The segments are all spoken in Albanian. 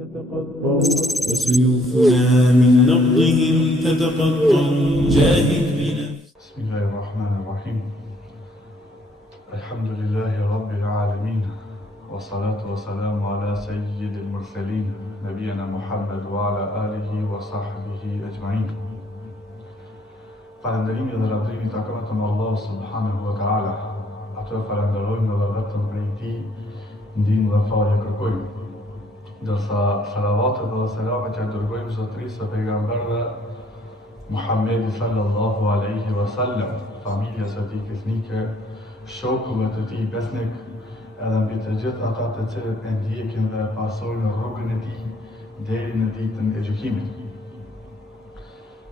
تتقطع وسيوفنا من نبضهم تتقطع جاهد بنفسك. بسم الله الرحمن الرحيم. الحمد لله رب العالمين والصلاة والسلام على سيد المرسلين نبينا محمد وعلى آله وصحبه أجمعين. Falënderimi dhe lavdrimi takon vetëm Allah subhanahu wa ta'ala. Atë falenderojmë dhe vetëm prej tij ndihmë dhe falje kërkojmë. Dërsa salavatet dhe selamet që dërgojmë zotërisë së pejgamberëve Muhammedi sallallahu alaihi wasallam, familjes së tij fisnike, shokëve të tij besnik, edhe mbi të gjithë ata të cilët e ndjekin dhe pasojnë rrugën e tij deri në ditën e gjykimit.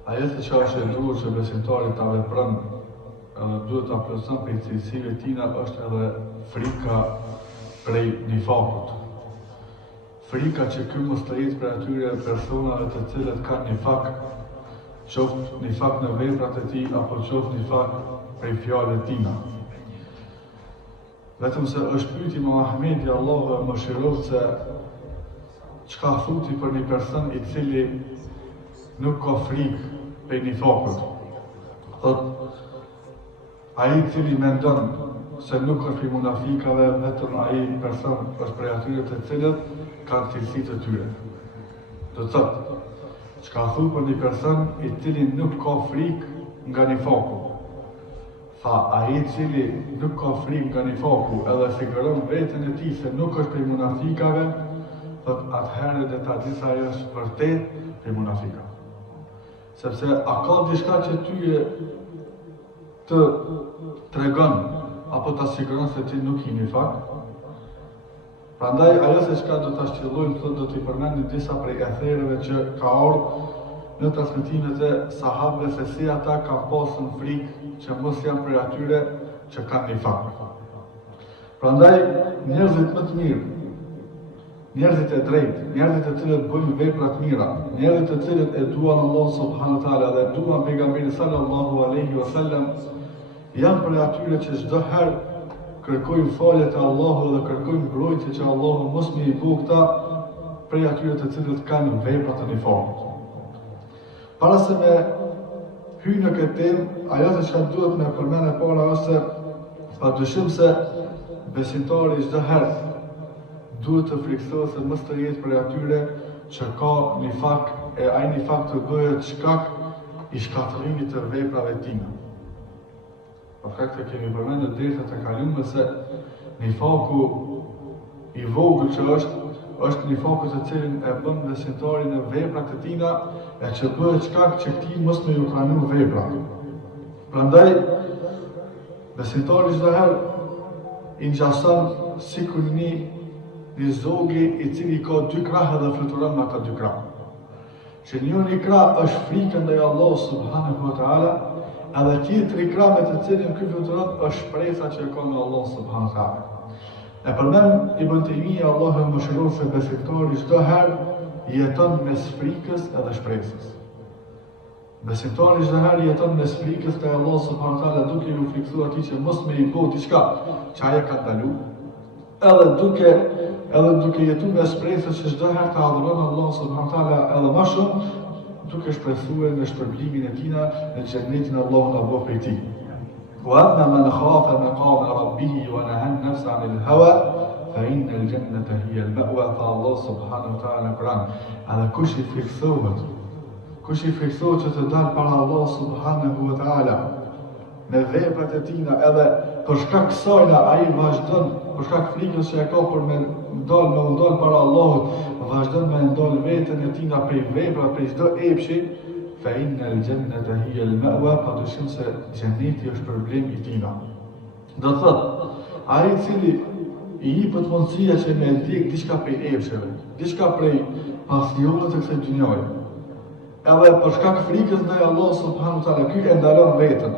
Ajo që është e duhur që besimtari ta vepron, duhet ta plotëson prej cilësive tina është edhe frika prej nifakut. Frika që ky mos të jetë për atyre personave të cilët kanë nifak, qoftë nifak në veprat e tij apo qoftë nifak prej fjalëve tina. Vetëm se është pyeti Imam Ahmedi, Allahu e mëshiroft, se çka thuti për një person i cili nuk ka frikë prej nifakut. Thot, ai i cili mendon se nuk është prej munafikave, vetëm ai person është prej atyre të cilët kanë cilësitë të tyre. Do të thotë, çka thuhet për një person i cili nuk ka frikë nga nifaku. Tha, ai i cili nuk ka frikë nga nifaku edhe siguron veten e tij se nuk është prej munafikave, thot atëherë do ta di se ai është vërtet prej munafikave. Sepse a ka diçka që ty të tregon apo ta siguron se ti nuk je nifak? Prandaj ajo se çka do ta shqyrtojmë këtu do t'i përmendim disa prej atherëve që ka ardhur në transmetimet e sahabëve se si ata kanë pasur frikë që mos janë prej atyre që kanë nifak. Prandaj njerëzit më të mirë, njerëzit e drejtë, njerëzit të cilët bëjnë vepra të mira, njerëzit të cilët e duan Allah subhanahu wa taala dhe duan pejgamberin sallallahu alaihi wasallam, janë prej atyre që çdo herë kërkojnë falje te Allahu dhe kërkojnë mbrojtje që Allahu mos më i bëjë këta prej atyre të cilët kanë vepra të nifakut. Para se me hyjë në këtë temë, ajo që duhet me përmend e para është se padyshim se besimtari çdo herë duhet të friksohet se mos të jetë prej atyre që ka nifak e ai nifak të bëhet shkak i shkatërimit të veprave tina. Për shkak se kemi përmendur dersat e kaluara se nifaku i vogël që është nifaku të cilin e bën besimtari në veprat e tina e që bëhet shkak që këtij mos më ju pranu veprat. Prandaj besimtari çdo herë i ngjason sikur një zogi i cili ka dy krahë dhe fluturon me ata dy krahë. Që njëri krah është frika ndaj Allahut subhanahu wa taala, edhe tjetri krah me të cilin ky fluturon është shpresa që e ka në Allah subhanahu wa taala. E përmend Ibn Taymija, Allahu e mëshiroft, se besimtari çdo herë jeton mes frikës edhe shpresës. Besimtari çdo herë jeton mes frikës te Allah subhanahu wa taala, duke u friksuar atij që mos më i bëjë diçka që ai ka ndaluar, edhe duke jetuar me shpresën që çdo herë të adhuron Allah subhanahu wa taala edhe më shumë, duke shpresuar në shpërblimin e tina në xhenetin Allahu na bëf prej tij. Wa amma man khafa maqama rabbih wa naha an-nafsa 'anil hawa fa inna al-jannata hiya al-ma'wa. Fa Allah subhanahu wa taala në Kur'an, edhe kush i friksohet që të dalë para Allah subhanahu wa taala me veprat e tina, edhe për shkak kësajna ai vazhdon, për shkak frikës që e ka për me ndal para Allahut, vazhdon me ndal veten e tina prej vepra, prej çdo epshi, fa inna al-jannata hiya al-ma'wa, padyshim se xheneti është problemi i tina. Do thotë, ai i cili i jepet mundësia që me ndjek diçka prej epsheve, diçka prej pasionit të kësaj dynjaje, edhe për shkak frikës ndaj Allahut subhanahu wa taala, ky e ndalon veten.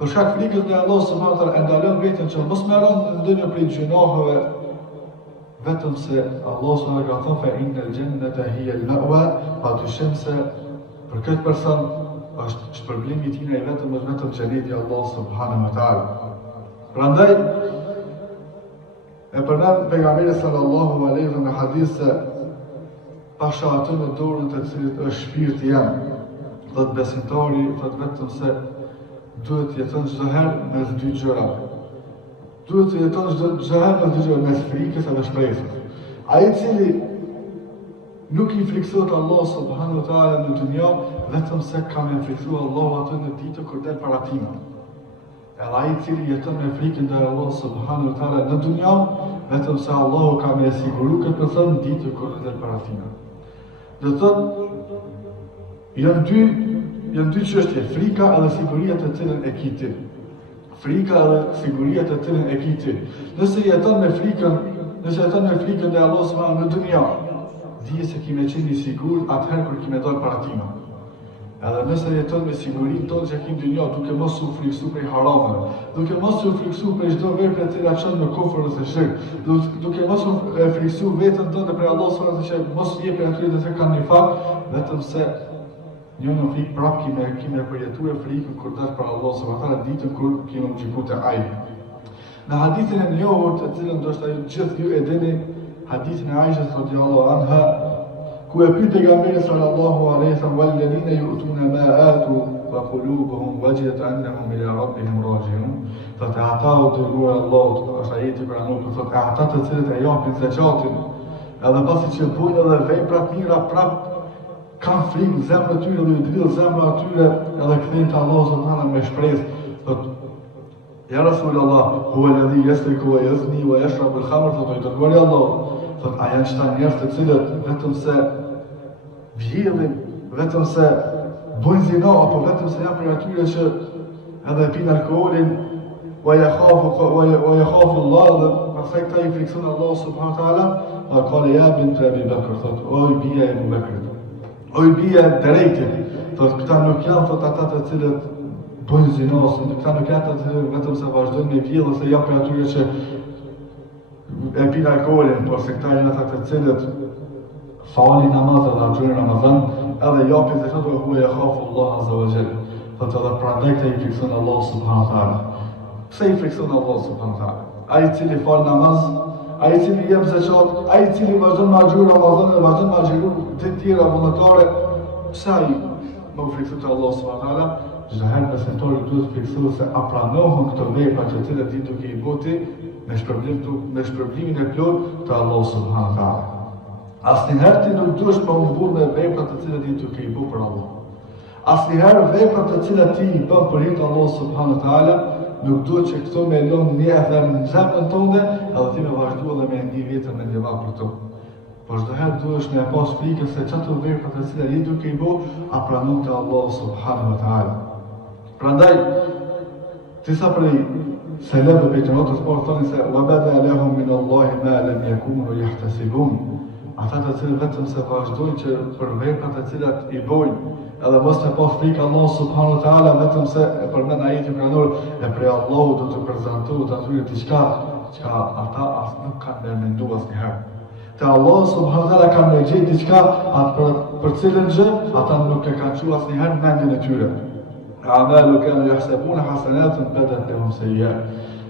Për shkak frikës ndaj Allahut subhanahu wa taala e ndalon veten që mos më rron ndonjë prej gjunaheve, vetëm se Allah subhanahu wa taala ka thënë fa innal jannata hiya al-ma'wa, padyshim se për këtë person është shpërblimi i tij i vetëm xheneti Allah subhanahu wa taala. Prandaj e përmend pejgamberi sallallahu alaihi wasallam në hadith se pasha atë në dorën të cilit është shpirti jam. Thot besimtari, thot vetëm se duhet të jeton çdo herë mes dy gjërave. Duhet të jeton çdo herë mes dy gjërave, mes frikës dhe shpresës. Ai i cili nuk i friksohet Allah subhanahu wa taala në dunja, vetëm se ka me friksu Allah atë në ditë kur del para tina. Edhe ai i cili jeton me frikën ndaj Allah subhanahu wa taala në dunja, vetëm se Allahu ka me siguru këtë person në ditë kur del para tina. Do thotë janë dy çështje, frika edhe siguria të cilën e ke ti. Frika edhe siguria të cilën e ke ti. Nëse jeton me frikën ndaj Allah subhanahu në dunja, dije se kime qenë i sigur atëherë kur kime dojnë para tina. Edhe nëse jeton me sigurin tonë që kim dynja, duke mos u friksu prej harameve, duke mos u friksu prej çdo vepre e cila çon në kufër ose shirk, duke mos u friksu veten tonë prej Allah subhanahu që mos jepë atyre që kanë nifak, vetëm se një në frikë prap kime përjetuar frikën kur dash për Allah subhanahu ditën kur kime gjyku te ai. Në hadithin e njohur të cilën ndoshta ju gjithë ju e dini, hadithin e Aishës radiallahu anha, ku e pyet pejgamberin sallallahu alaihi wasallam walladhina yu'tuna ma atu wa qulubuhum wajilat annahum ila rabbihim raji'un. Thotë ata u dërguar Allahut, është ajeti kuranor, thotë ata të cilët e japin zakatin, edhe pasi që bujnë edhe vepra të mira prap kanë frikë zemrën e tyre dhe u drill zemra atyre edhe kthehen te Allahu subhanahu me shpresë. Thotë ja Rasulullah, huwa alladhi yasriku wa yazni wa yashrabu al-khamr, thotë i dërguari Allahu. Thot, a janë qëta njerëz të cilët vetëm se vjedhin, vetëm se bojnë zina, apo vetëm se janë për atyre që edhe pinë alkoholin, wa yakhafu Allah, dhe pastaj këta i frikson Allah subhanahu wa taala, dhe kale ja bint Abi Bakr, thot, oj bia e Abu Bakrit, oj bia e drejtit, thot, këta nuk janë thot ata të cilët bojnë zina, këta nuk janë ata të cilët vetëm se vazhdojnë me vjedhje, se janë për atyre që e pinë alkoholin, por se këta janë ata të cilët falin namaz edhe agjërin Ramazan, edhe japin zakat dhe huwa yakhafu Allah azza wa jalla. Thotë edhe prandaj këta i frikson Allah subhanahu wa taala. Pse i frikson Allah subhanahu wa taala? Ai i cili fal namaz, ai i cili jep zakat, ai i cili vazhdon me agjërin Ramazan dhe vazhdon me agjëru të tjera vullnetare, pse ai më frikson Allah subhanahu wa taala? Çdo herë besimtari duhet të friksohet se a pranohen këto vepra të cilat ti duke i bëti me shpërblimin e plot të Allah subhanahu wa taala. Asnjëherë ti nuk duhesh pa mbullur me vepra të cilat ti duke i bërë për Allah. Asnjëherë veprat të cilat ti i bën për hir të Allah subhanahu wa taala nuk duhet që këto me lënë një edhe në zemrën tënde, edhe ti me vazhdu edhe me ndi vjetër me ndjeva për to. Por çdo herë duhesh me pas frikën se çato vepra të cilat ti duke i bërë a pranon te Allah subhanahu wa taala. Prandaj disa prej selebëve pejgamberit po thonë se wa bada lahum min Allah ma lam yakunu yahtasibun. Ata të cilët vetëm se vazhdojnë që për veprat të cilat i bojnë, edhe mos të pas frikë Allah subhanahu wa taala, vetëm se e përmend ajetin kuranor, e prej Allahut do të prezantohet atyre diçka që ata as nuk kanë menduar asnjëherë. Te Allah subhanahu wa taala kanë gjetë diçka për cilën gjë ata nuk e kanë çuar asnjëherë mendjen e tyre. A'malu kanu yahsabuna hasanatan badat lahum sayyi'at.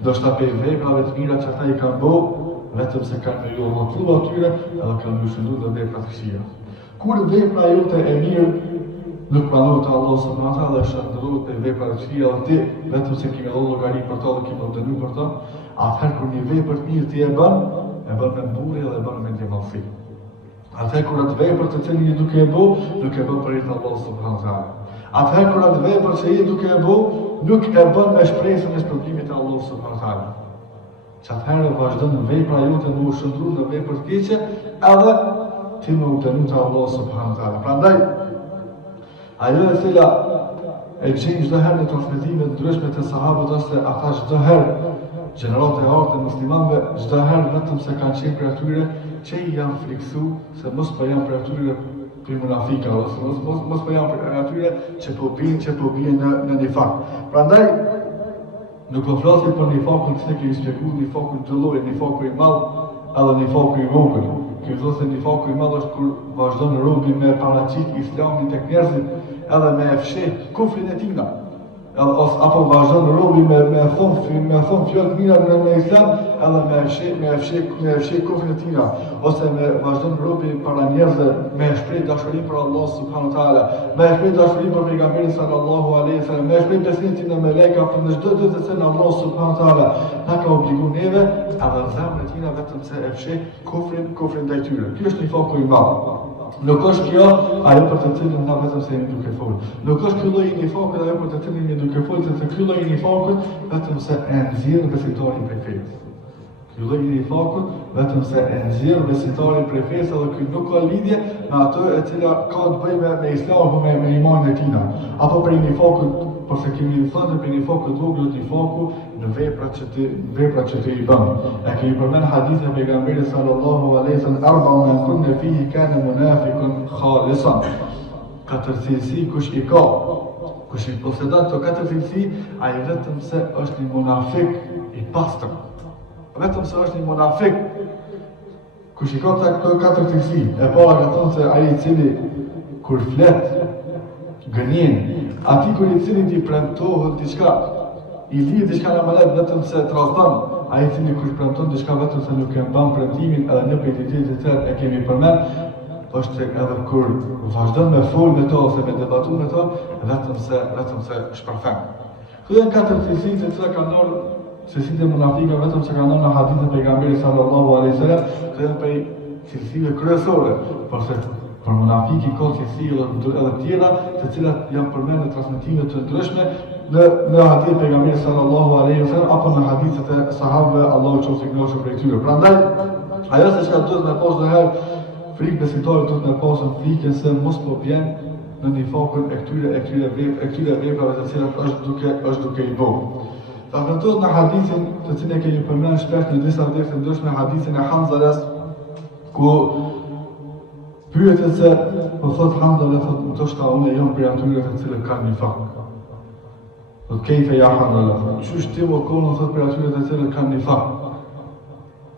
Do shta pe veprave të mira që ata i kanë bërë, vetëm se kanë me ju rrotullu atyre edhe kanë me shëndu dhe vepra të këqija. Kur vepra jote e mirë nuk pranohet te Allah subhanahu wa taala dhe shndërrohet pe vepra të këqija dhe ti vetëm se ke dhënë llogari për to dhe ke dënuar për to, atëherë kur një vepër të mirë ti e bën me burrë dhe e bën me ndjemallsi. Atëherë kur atë vepër të cilën je duke e bë, nuk e bën për hir të Allah subhanahu wa taala. Atëherë kur atë vepër që je duke e bë, nuk e bën me shpresën e shpërblimit të Allah subhanahu wa taala. Që atëherë vazhdon në vepra jote në u shëndru në vepër të keqe, edhe ti më u dënu të Allah subhanahu wa taala. Prandaj, ajo e cila e gjejnë çdo herë në transmetime të ndryshme të sahabët ose ata çdo herë gjenerata e artë e muslimanëve çdo herë vetëm se kanë qenë për atyre që i janë friksu se mos po janë për atyre për munafika ose mos po janë për atyre që po bien në nifak. Prandaj nuk po flasim për nifakun që kemi shpjeguar, nifakun të llojit, nifaku i madh edhe nifaku i vogël. Ky do të thotë nifaku i madh është kur vazhdon robi me paraqit islamin tek njerëzit edhe me fsheh kufrin e tij. Apo vazhdon robi me thon fjalë mira në islam edhe me fshi kufrin e tina, ose me vazhdon robi para njerëzve me shpreh dashuri për Allah subhanahu wa taala, me shpreh dashuri për pejgamberin sallallahu alaihi wasallam, me shpreh besimin në meleka për në çdo gjë që Allah subhanahu wa taala na ka obliguar neve, edhe zemra e tina vetëm se e fshi kufrin ndaj tyre. Ky është nifaku i madh. Nuk është kjo ajo për të cilën na vetëm se jemi duke folur. Nuk është ky lloj nifakut ajo për të cilën jemi duke folur, sepse ky lloj nifakut vetëm se e nxjerr besimtarin prej fesë. Ky lloj nifakut vetëm se e nxjerr besimtarin prej fesë, dhe ky nuk ka lidhje me ato e cila ka të bëjë me Islamin apo me imanin e tina. Apo për nifakut, përse kemi thënë për nifakut vogël, nifaku në veprat që ti i bën. E kemi përmend hadithin e pejgamberit sallallahu alaihi wasallam, "Arba'un man kunna fihi kana munafiqun khalisan." Katër cilësi kush i posedon këto katër cilësi, ai vetëm se është një munafik i pastër. Vetëm se është një munafik. Kush i ka këto katër cilësi, e para ka thonë se ai i cili kur flet gënjen, ati kur i cili ti premtohet diçka, i lidh diçka në amanet vetëm se tradhton, ai i cili kur premton diçka vetëm se nuk e mban premtimin, edhe në pejtitit të tërë e kemi përmend, është se edhe kur vazhdon me fol me to ose me debatu me to, vetëm se shpërfen. Këto janë katër cilësi të cilat kanë ardhur cilësitë e munafikëve vetëm se kanë ardhur në hadithin e pejgamberit sallallahu alaihi wasallam, këto janë prej cilësive kryesore, përse për munafikin ka cilësi edhe tjera, të cilat janë përmendur në transmetime të ndryshme në hadithin e pejgamberit sallallahu alaihi wasallam apo në hadithet e sahabëve, Allahu qoftë i kënaqur prej tyre. Prandaj, ajo se çka duhet me pas ndonjëherë frikë besimtarit duhet me pasën frikën se mos po vjen në nifakun e këtyre veprave të cilat është duke i bërë. Transmetohet në hadithin të cilin e kemi përmendur shpesh në disa vërtetë ndryshme, hadithin e Hanzales, ku pyetet se po thot Hanzale, thot ndoshta unë jam prej atyre të cilët kanë nifak. Thot kejfe ja Hanzale, qysh ti më konë thot prej atyre të cilët kanë nifak.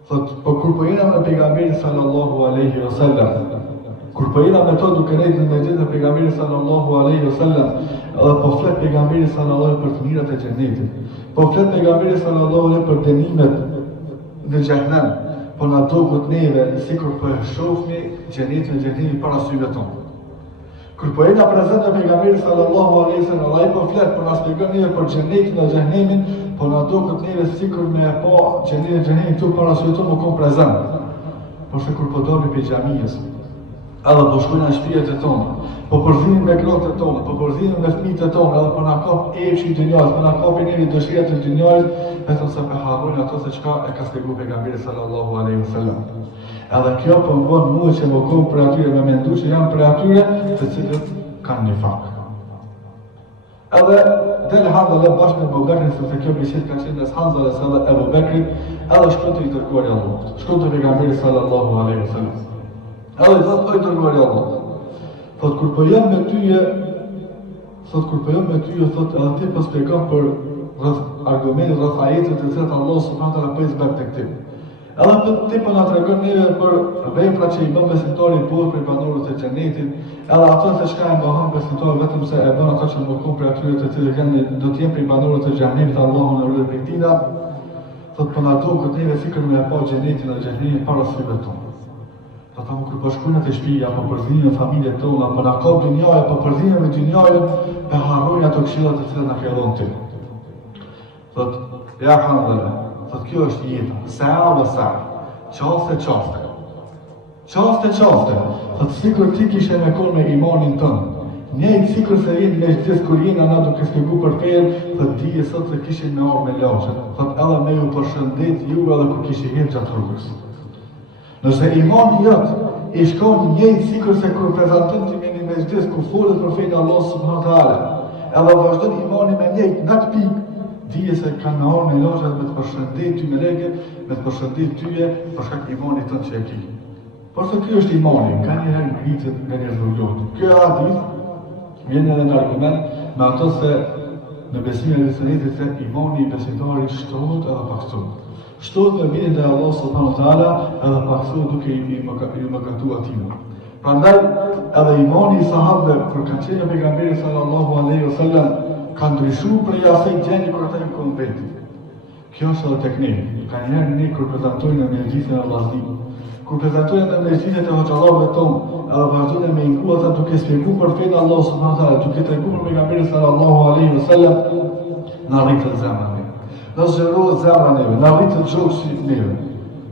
Thot, po kur po jena me pejgamberin sallallahu alaihi wasallam, kur po jena me to duke nejtë në mëngjes në pejgamberin sallallahu alaihi wasallam, edhe po flet pejgamberin sallallahu alaihi për të mirat e xhenetit, po flet pejgamberin sallallahu alaihi për dënimet në xhenem, po na duket neve sikur po e shohmi xhenetin e xhenimit para syve tonë. Kur po jena prezant në pejgamberin sallallahu alaihi wasallam, ai po flet po na shpjegon neve për xhenetin e xhenimin, po na duket neve sikur me pa xhenetin këtu para syve tonë më kon prezant. Por se kur po dolmi pe xhamisë, edhe po shkojnë në shtëpiat e tona, po përzihen me gratë e tona, po përzihen me fëmijët e tona, edhe po na kap efshi i dynjas, po na kapin neve dëshirat e dynjas, vetëm se pe harrojnë ato se çka e ka shpjeguar pejgamberi sallallahu alaihi wasallam. Edhe kjo po më bën mua që më kom për atyre me mendu që janë për atyre të cilët kanë nifak. Edhe del Hanzale bashkë me Abu Bekrin, sepse kjo bisedë ka qenë mes Hanzales edhe Abu Bekrit, edhe shkon te i dërguari i Allahut. Shkon te pejgamberi sallallahu alaihi wasallam. Edhe i thot, oj dërguari i Allahut, thot kur po jam me tyje, thot edhe ti po shpjegon për argumente rreth ajeteve të cilat Allah subhanahu wa taala po i zbat tek ti. Edhe ti po na tregon neve për veprat që i bën besimtari burr për banorët e xhenetit, edhe ato se çka e bëhen besimtarë vetëm se e bën ato që mbukon për atyre të cilët do të jenë për banorët e xhenetit, Allahu na lutë për tina. Thot po na duket neve sikur me pa xhenetin e xhenimit para syve tonë. Thot apo kur po shkojnë te shtëpia, apo përzihen në familjet tona, apo na kap dynjaja, apo përzihen me dynjajën, pe harrojnë ato këshillat të cilat na ka dhënë ti. Thot ja Hanzale, thot kjo është jeta, sa'a vë sa'a, qaste. Thot sikur ti kishe me konë me imanin tënë, njëjtë sikur se jenë me gjithë kur jenë ana duke shpjegu për fejën, thot dije sot se kishin me orë me lashet, thot edhe me ju përshëndet ju edhe kur kishi hirë gjatë rrugës. Nëse imani jëtë i shkon njëjtë sikur se kur prezantën ti me një me gjithë ku folet për fejnë Allah subhanahu wa taala, edhe vazhdon imani me njëjtë në atë pikë, dije se kanë në orë me lashet me të përshëndet ty me lege, me të përshëndet tyje për shkak imanit tënë që e ki. Por se kjo është imani, ka njëherë ngritet nga një zhvëllot. Kjo hadith vjen edhe në argument me ato se në besimin e Sunetit se imani i besimtarit shtohet edhe paksohet. Shtohet me mirën e Allah subhanahu wa taala edhe paksohet duke i mëkatuar atina. Prandaj edhe imani i sahabëve kur kanë qenë pejgamberi sallallahu alaihi wasallam kanë ndryshuar prej asaj gjendje kur ata në konvent. Kjo është edhe teknikë. Ka njerë ne kur prezentojnë në mezhlisën e vllaznik, kur prezentojnë në mezhlisën e hoxhallarëve tonë, edhe vazhdojnë me inkua ata duke shpjeguar për fenë Allahu subhanahu wa taala, duke treguar për pejgamberin sallallahu alaihi wasallam, na rritet zemra neve. Na zgjerohet zemra neve, na rritet gjoksi neve,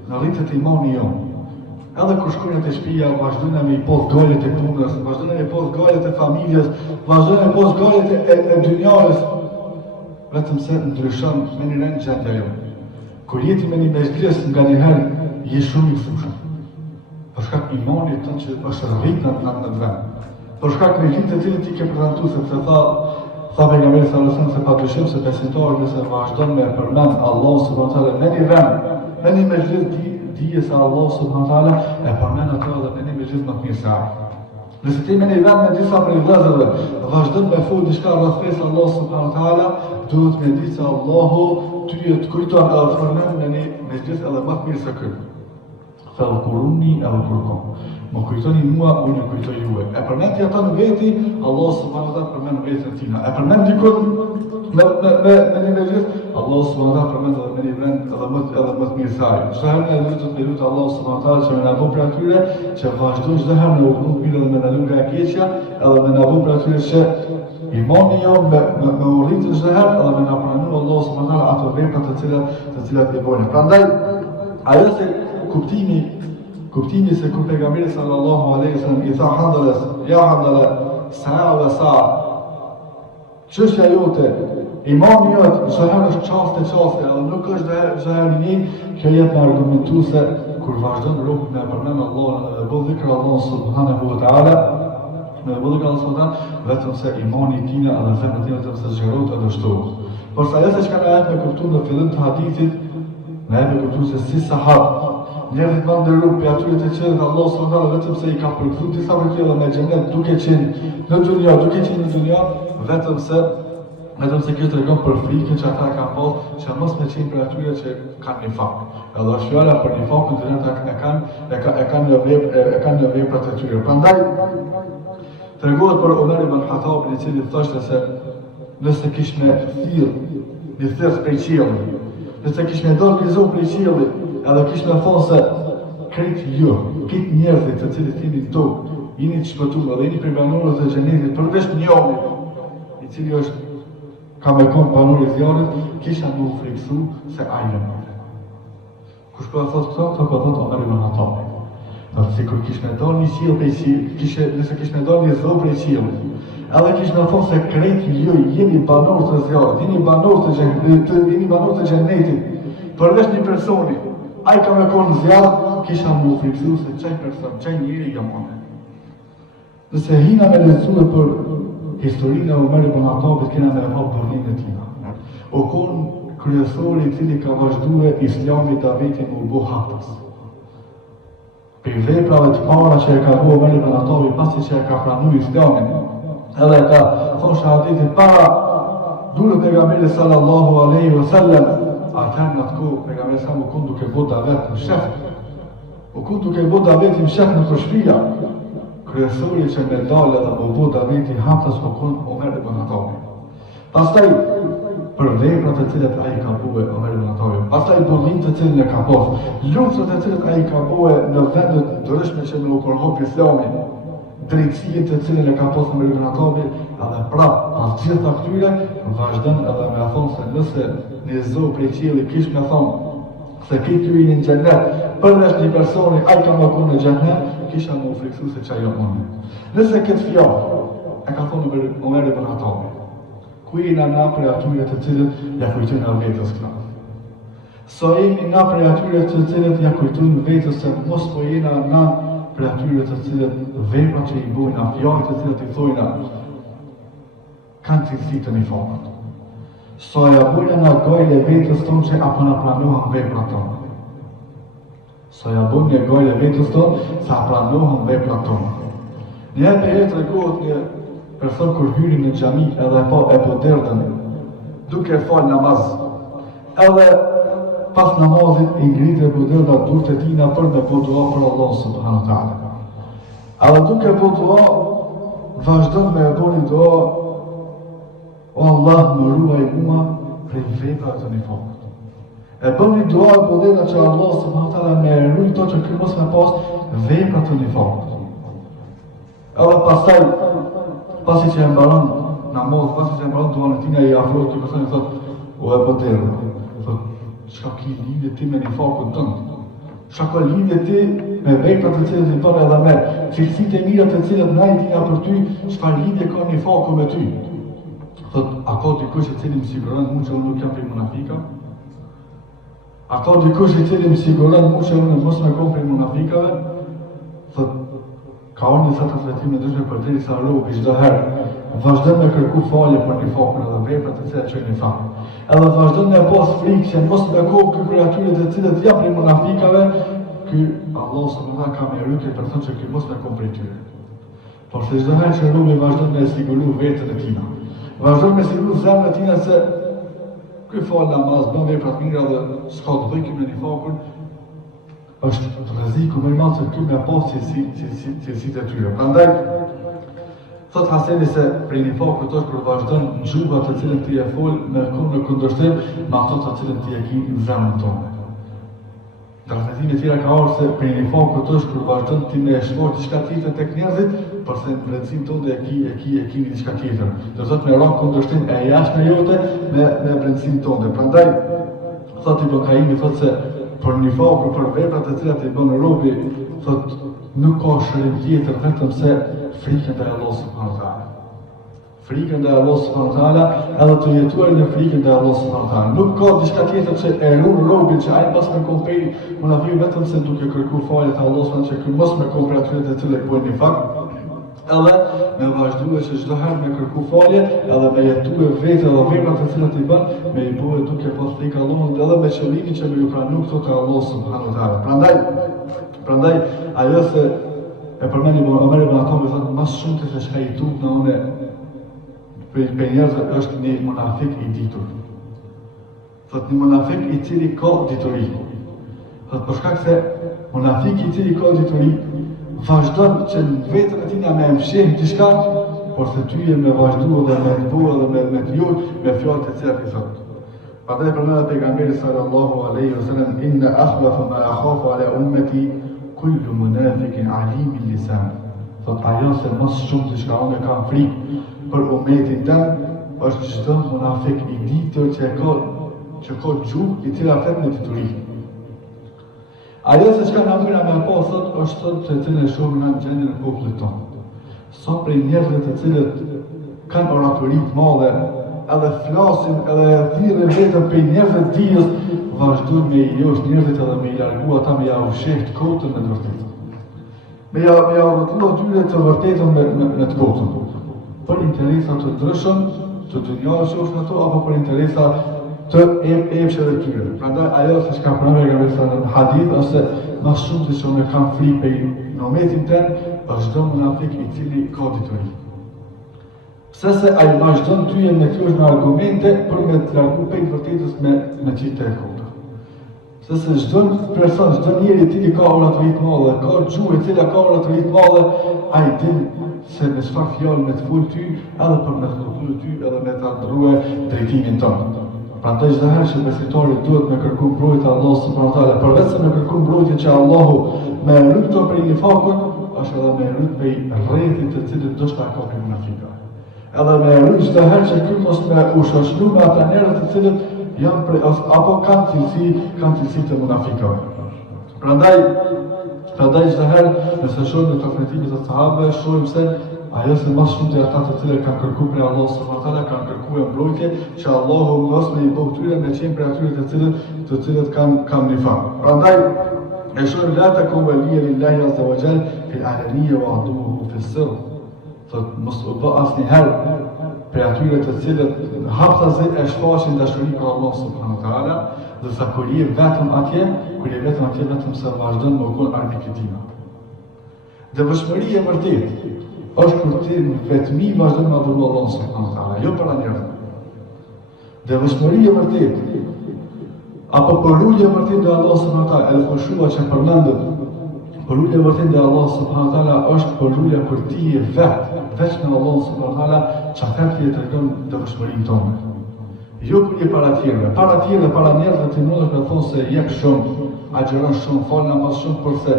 na rritet imani jon. Edhe kur shkojnë te shtëpia, vazhdojnë me i pos golet e punës, vazhdojnë me i pos golet e familjes, vazhdojnë me i pos golet e dynjarës, vetëm se ndryshon me një rend gjendja jonë. Kur jeti me një mezhlis nga njëherë, je shumë i fushëm. Për shkak imanit tënd që është rrit në atë vend. Për shkak mezhlit të cilit ti ke prezantuar, sepse tha pejgamberi sallallahu alajhi wasallam se padyshim se besimtari nëse vazhdon me përmend Allahu subhanahu wa taala me një vend, me një mezhlis dije se Allahu subhanahu wa taala e përmend atë edhe me një mezhlis më të mirë se ai. Nëse ti me një vend me disa prej vëllezërve vazhdon me fol diçka rreth fesë Allahu subhanahu wa taala, duhet me ditë se Allahu ty të kujton edhe të përmend me një mezhlis edhe më të mirë se ky. Fadhkuruni edhe kurkom. Më kujtoni mua, unë ju kujtoj juve. E përmendi ata në veti, Allahu subhanahu wa taala përmend në vetën tina. E përmend dikun me një mezhlis, Allahu subhanahu wa taala përmend edhe me një vend edhe më të mirë se ai. Çdo herë ne lutem me lutë Allahu subhanahu wa taala që më na bën për atyre që vazhdojnë çdo herë në udhëtim mirë dhe me na lënë nga e keqja, edhe me na bën për atyre që imani jon me urritë çdo herë edhe me na pranoj Allahu subhanahu wa taala ato vepra të cilat e bëjnë. Prandaj ajo se kuptimi se kur pejgamberi sallallahu alaihi wasallam i tha Handales, ja Handale, sa'a wa sa'a. Çështja jote, imani jot, çdo herë është çaste, edhe nuk është çdo herë një, kjo jep me argumentuese kur vazhdon robi me përmend Allahun dhe bën dhikr Allahun subhanahu wa taala, me bën dhikr Allahun subhanahu vetëm se imani i tij edhe zemra e tij vetëm se zgjerohet edhe shtohet. Por sa ajo se çka na jep me kuptuar në fillim të hadithit, na jep me kuptuar se si sahabë njerëzit kanë ndërru për atyre të cilët Allahu subhanahu wa taala vetëm se i ka përkthuar disa prej tyre me xhenet duke qenë në dunja, vetëm se kjo tregon për frikën që ata kanë pas që mos me qenë për atyre që kanë nifak. Edhe është fjala për nifakun që ata e kanë në veprat e tyre. Prandaj tregohet për Omer ibn Khattabin i cili thoshte se nëse kish me një thirr prej qiellit, nëse kish me dalë një zonë prej qiellit, edhe kish me thonë se këtë njerëzit të cilët jeni në tokë, jeni të shpëtuar dhe jeni prej banorëve të xhenetit, përveç njëri, i cili është ka me kon banor i zjarrit, kisha më u friksu se ai në mëre. Kush po thotë këto po thotë Omer ibn Khattabi. Thotë se kur kish me dalë një qiell prej qiellit, nëse kish me dalë një zonë prej qiellit, edhe kish me thonë se krejt ju jeni banorë të zjarrit, jeni banorë të xhenetit, përveç një personi. Ai ka me konë zjarë, kisha më friksu se qaj person, qaj njëri jamone. Nëse hina me lecuve për historinë e Omer ibn Khattabit, kena me hapë bërnin e tina. O konë kryesori i cili ka vazhdue Islami Davitin më bo hapës. Për veprave të para që e ka bo Omer ibn Khattabit, pasi që e ka pranu Islamin, edhe ka thonë shahadetit para dure pejgamberi sallallahu alaihi wasallam, atëherë në atë kohë, pejgamberi sa u konë duke bo davet në shef. U konë duke bo daveti në shef në përshpia. Kryesori që me dalë edhe bo daveti hapës u konë Omer ibn Khattabi. Pastaj, për veprat të cilet ai ka bue Omer ibn Khattabi. Pastaj burrin të cilin e ka pas. Luftët të cilet ai ka bue në vendet ndryshme që me u përhap Islamin. Drejtësinë të cilën e ka pas Omer ibn Khattabi, edhe pas gjitha këtyre, vazhdon edhe me thonë se nëse një zonë prej qiellit kish me thonë se këtë ju në xhenet, përveç një personi, ai ka më konë në xhenet, kisha më u friksu se çaj jo unë. Nëse këtë fjalë e ka thonë Omer ibn Khattabi, ku jena na prej atyre të cilët ja kujtojnë vetës këta. So jemi na prej atyre të cilët ja kujtojnë vetës se mos po jena na prej atyre të cilët veprat që i bojnë, fjalët të cilat i thojnë, kanë cilësi të nifakut. So ja bojnë nga gojle vetës tonë që apo na pranohen veprat tonë. So ja bojnë nga gojle vetës tonë që apo pranohen veprat tonë. Një për e tregohet një person kur hyri në xhami edhe e po derdhen duke fal namaz. Edhe pas namazit i ngritë e po derdha durët e tina për me po dua për Allah subhanahu wa taala. Edhe duke po dua vazhdon me e boni dua, o Allah më ruaj mua prej veprave të nifakut. E bëni dua e bodena që Allah subhanahu wa taala me ruaj to që ky mos me pas vepra të nifakut. Edhe pastaj, pasi që e mbaron namaz, pasi që e mbaron duan e tina i afrohet ky person i thot, o e bodena, thot, çka ki lidhje ti me nifakun tënd? Çka ka lidhje ti me veprat të cilat i bën edhe me cilësitë e mira të cilat na i dina për ty, çfarë lidhje ka nifaku me ty? Thot, a ka dikush i cili më siguron mua që unë nuk jam prej munafikave? A ka dikush i cili më siguron mua që unë mos me kom prej munafikave? Thot, ka unë sa të fletime ndryshme për derisa robi çdo herë vazhdon me kërku falje për nifakun edhe veprat të cilat çojnë nifak. Edhe vazhdon me pas frikë që mos me kom ky për atyre të cilët janë prej munafikave, ky Allah subhanahu ka me rrytë për thonë që ky mos me kom prej tyre. Por se çdo herë që robi vazhdon me siguru veten e tij. Vazhdon me siguru zemrën e tij se ky fal namaz, bën vepra të mira dhe s'ka të bëjë me nifakun, është rreziku më i madh se ky me pas cilësitë e tyre. Prandaj thot Haseni se prej nifakut është kur vazhdon gjuha të cilën ti e fol me në kundërshtim me ato të cilën ti e ke në zemrën tonë. Transmetime tjera ka ardhur se prej nifakut është kur vazhdon ti me shkruar diçka tjetër tek njerëzit, përse në brendësinë tonë e ke diçka tjetër. Do thotë me ran kundërshtim e jashtme jote me brendësinë tonë. Prandaj thotë Ibn Kaimi thotë se për nifakun, për veprat e cilat i bën robi, thotë nuk ka shërim tjetër vetëm se frikën ndaj Allahut subhanahu wa taala. Frikën ndaj Allahut subhanahu wa taala, edhe të jetuar në frikën ndaj Allahut subhanahu wa taala. Nuk ka diçka tjetër që e ruan robin që ai mos me kompej munafik vetëm se duke kërkuar falje te Allahu subhanahu wa taala që ky mos me kompej atyre të cilët bojnë nifak. Edhe me vazhduar që çdo herë me kërku falje, edhe me jetuar vetë edhe veprat të cilat i bën, me i bëhet duke pas frikë Allahut edhe me qëllimin që me ju pranu këto te Allahu subhanahu wa taala. Prandaj ajo se e përmeni Omer ibn Khattab thotë më shumë se çka i tut në unë për njerëzve është një munafik i ditur. Thotë një munafik i cili ka dituri. Thotë për shkak se munafiki i cili ka dituri vazhdon që në vetën e tij me mshih diçka, por se ty je me vazhduar dhe me bëu dhe me të luaj me fjalët e cilat i thotë. Pastaj përmend pejgamberi sallallahu alaihi wasallam inna akhwafa ma akhafu ala ummati kullu munafikin alim lisan. Thot ajo se mos shumë diçka unë kam frikë për umetin tëm, është çdo munafik i ditur që ka gjuhë i cila flet me dituri. Ajo se çka na mëra me apo thot është thot se të ne shohim në gjendjen e popullit tonë. Sa prej njerëzve të cilët kanë oratori të mëdha, edhe flasin edhe thirrën vetëm për njerëzve të dijes, vazhdojnë me i josh njerëzit edhe me i largu ata me ja usheht kotën me të vërtetën. Me ja rrotullu tyre të vërtetën me të kotën. Për interesa të ndryshëm, të dunjave që është në to, apo për interesa të epsheve të tyre. Prandaj ajo se çka pranë në hadith është se më shumë se unë kam frikë për në umetin tën, është çdo munafik i cili ka dituri. Pse se ai vazhdon tyje me këto me argumente për me të largu pej vërtetës me qitë e kota. Pse se çdo person, çdo njeri i cili ka oratori të madhe, ka gjuhë e cila ka oratori të madhe, ai din se me çfarë fjalë me të fol ty, edhe për me të rrotullu ty, edhe me ta ndrua drejtimin tonë. Prandaj çdo herë që besimtari duhet me kërku mbrojtje Allahu subhanahu wa taala, përveç se me kërku mbrojtje që Allahu me rrytë prej nifakut, është edhe me rrytë prej rrethit të cilët do shta ka prej munafikave. Edhe me rrytë çdo herë që ky mos me u shoqëru me ata njerëz të cilët janë prej apo kanë cilësi të munafikave. Prandaj çdo herë nëse shohim në transmetimet e sahabëve, shohim se ajo se më shumë të ata të cilët kanë kërkuar prej Allahu subhanahu wa taala kanë kërkuar mbrojtje që Allahu mos me i bëjë tyre me qenë prej atyre të cilët kanë nifak. Prandaj e shohim la takum waliya lillahi azza wa jall fil alaniya wa aduhu fi sirr. Thot mos u bë asnjëherë prej atyre të cilët haptazi e shfaqin dashurinë për Allahu subhanahu wa taala, dhe sa kur je vetëm atje, vetëm se vazhdon me u kon arbitrim. Devotshmëria e vërtetë është kur ti vetëmi vazhdon me adhuru Allahun subhanahu wa taala, jo para njerëzve. Devotshmëria e vërtetë apo porulja e vërtetë ndaj Allahut subhanahu wa taala, el-khushua që përmendet, porulja e vërtetë ndaj Allahut subhanahu wa taala është porulja kur ti je veç me Allahun subhanahu wa taala, çfarë ti e tregon devotshmërinë tonë. Jo kur je para tjerëve, para njerëzve ti mundesh me thonë se jep shumë, agjeron shumë, fal namaz shumë, përse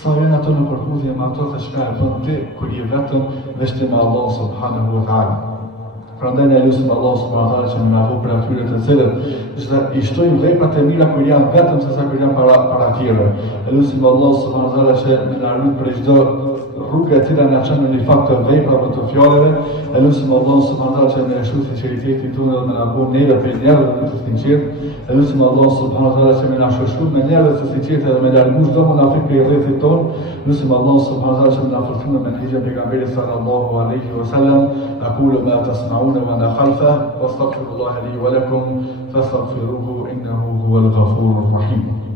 sa janë ato në përputhje me ato se çka e bën ti kur je vetëm veçti me Allah subhanahu wa taala. Prandaj ne lutim Allah subhanahu wa taala që na vë për atyre të cilët i shtojnë veprat e mira kur janë vetëm se sa kur janë para tjerëve. Ne lutim Allah subhanahu wa taala që na ruaj për çdo rrugë e cila na çon në një fakt të veprave të fjalëve. Ne lutim Allah subhanahu wa taala që na shoj sinqeritetin tonë dhe na bëjë neve për njerëz të sinqertë. Ne lutim Allah subhanahu wa taala që na shoqëroj me njerëz të sinqertë dhe me largu çdo munafik për rrethit tonë. Lutim Allah subhanahu wa taala që na forcon me menhejën e pejgamberit sallallahu alaihi wasallam. Aqulu ma tasma'un وأنا خلفه واستغفر الله لي ولكم فاستغفروه إنه هو الغفور الرحيم.